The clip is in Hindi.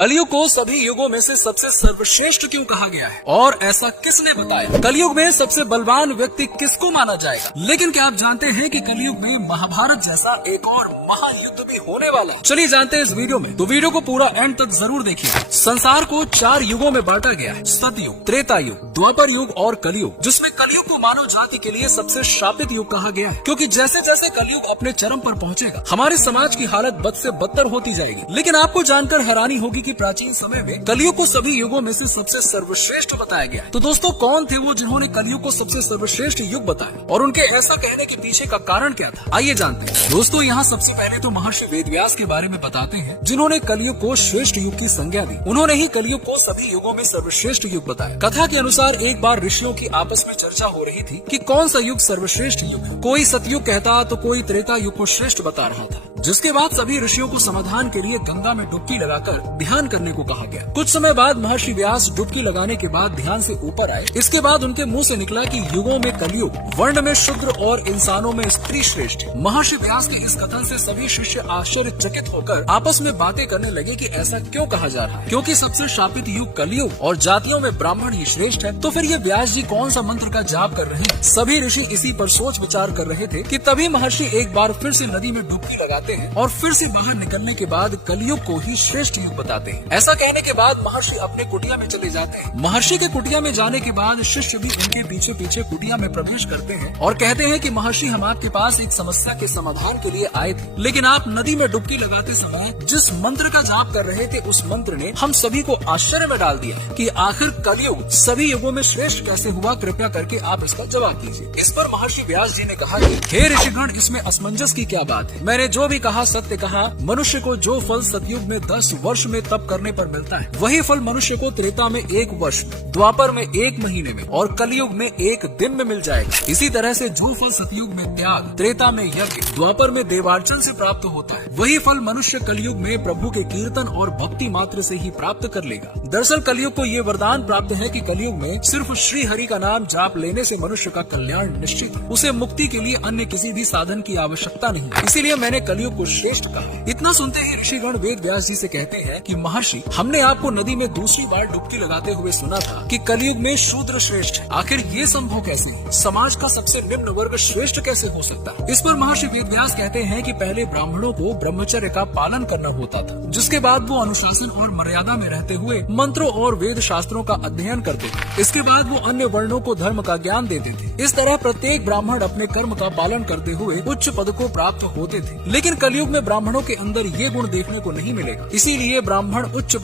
कलयुग को सभी युगों में से सबसे सर्वश्रेष्ठ क्यों कहा गया है और ऐसा किसने बताया? कलयुग में सबसे बलवान व्यक्ति किसको माना जाएगा? लेकिन क्या आप जानते हैं कि कलयुग में महाभारत जैसा एक और महायुद्ध भी होने वाला है? चलिए जानते हैं इस वीडियो में, तो वीडियो को पूरा एंड तक जरूर देखिए। संसार को 4 युगों में बांटा गया है, सतयुग, त्रेता युग, द्वापर युग और कलयुग, जिसमें कलयुग को मानव जाति के लिए सबसे शापित युग कहा गया है, क्योंकि जैसे जैसे कलयुग अपने चरम पर पहुंचेगा हमारे समाज की हालत बद से बदतर होती जाएगी। लेकिन आपको जानकर हैरानी होगी कि प्राचीन समय में कलयुग को सभी युगों में से सबसे सर्वश्रेष्ठ बताया गया है। तो दोस्तों, कौन थे वो जिन्होंने कलयुग को सबसे सर्वश्रेष्ठ युग बताया और उनके ऐसा कहने के पीछे का कारण क्या था? आइए जानते हैं। दोस्तों, यहाँ सबसे पहले तो महर्षि वेदव्यास के बारे में बताते हैं, जिन्होंने कलयुग को श्रेष्ठ युग की संज्ञा दी। उन्होंने ही कलयुग को सभी युगों में सर्वश्रेष्ठ युग बताया। कथा के अनुसार एक बार ऋषियों की आपस में चर्चा हो रही थी कि कौन सा युग सर्वश्रेष्ठ युग है। कोई सतयुग कहता तो कोई त्रेता युग को श्रेष्ठ बता रहा था, जिसके बाद सभी ऋषियों को समाधान के लिए गंगा में डुबकी लगाकर ध्यान करने को कहा गया। कुछ समय बाद महर्षि व्यास डुबकी लगाने के बाद ध्यान से ऊपर आए। इसके बाद उनके मुंह से निकला कि युगों में कलयुग, वर्ण में शूद्र और इंसानों में स्त्री श्रेष्ठ। महर्षि व्यास के इस कथन से सभी शिष्य आश्चर्यचकित होकर आपस में बातें करने लगे कि ऐसा क्यों कहा जा रहा है, क्योंकि सबसे शापित युग कलयुग और जातियों में ब्राह्मण ही श्रेष्ठ है। तो फिर ये व्यास जी कौन सा मंत्र का जाप कर रहे हैं? सभी ऋषि इसी पर सोच विचार कर रहे थे कि तभी महर्षि एक बार फिर से नदी में डुबकी लगाते हैं और फिर से बाहर निकलने के बाद कलयुग को ही श्रेष्ठ युग बताते हैं। ऐसा कहने के बाद महर्षि अपने कुटिया में चले जाते हैं। महर्षि के कुटिया में जाने के बाद शिष्य भी उनके पीछे पीछे कुटिया में प्रवेश करते हैं और कहते हैं कि महर्षि, हम आपके पास एक समस्या के समाधान के लिए आए थे, लेकिन आप नदी में डुबकी लगाते समय जिस मंत्र का जाप कर रहे थे, उस मंत्र ने हम सभी को आश्चर्य में डाल दिया कि आखिर कलयुग सभी युगों में श्रेष्ठ कैसे हुआ? कृपया करके आप इसका जवाब कीजिए। इस पर महर्षि व्यास जी ने कहा कि हे ऋषिगण, इसमें असमंजस की क्या बात है? मैंने जो भी कहा सत्य कहा। मनुष्य को जो फल सतयुग में 10 वर्ष में तप करने पर मिलता है, वही फल मनुष्य को त्रेता में 1 वर्ष में, द्वापर में 1 महीने में और कलयुग में 1 दिन में मिल जाएगा। इसी तरह से जो फल सतयुग में त्याग, त्रेता में यज्ञ, द्वापर में देवार्चन से प्राप्त होता है, वही फल मनुष्य कलयुग में प्रभु के कीर्तन और भक्ति मात्र से ही प्राप्त कर लेगा। दरअसल कलयुग को ये वरदान प्राप्त है कि कलयुग में सिर्फ श्री हरि का नाम जाप लेने से मनुष्य का कल्याण निश्चित है। उसे मुक्ति के लिए अन्य किसी भी साधन की आवश्यकता नहीं। इसीलिए मैंने कलयुग को श्रेष्ठ कहा। इतना सुनते ही ऋषिगण वेद व्यास जी से कहते हैं कि महर्षि, हमने आपको नदी में दूसरी बार डुबकी लगाते हुए सुना था कि कलयुग में शूद्र श्रेष्ठ है। आखिर ये संभव कैसे है? समाज का सबसे निम्न वर्ग श्रेष्ठ कैसे हो सकता है? इस पर महर्षि वेद व्यास कहते हैं कि पहले ब्राह्मणों को ब्रह्मचर्य का पालन करना होता था, जिसके बाद वो अनुशासन और मर्यादा में रहते हुए मंत्रों और वेद शास्त्रों का अध्ययन करते थे। इसके बाद वो अन्य वर्णों को धर्म का ज्ञान देते थे। इस तरह प्रत्येक ब्राह्मण अपने कर्म का पालन करते हुए उच्च पद को प्राप्त होते थे। लेकिन कलयुग में ब्राह्मणों के अंदर ये गुण देखने को नहीं मिलेगा। इसीलिए ब्राह्मण उच्च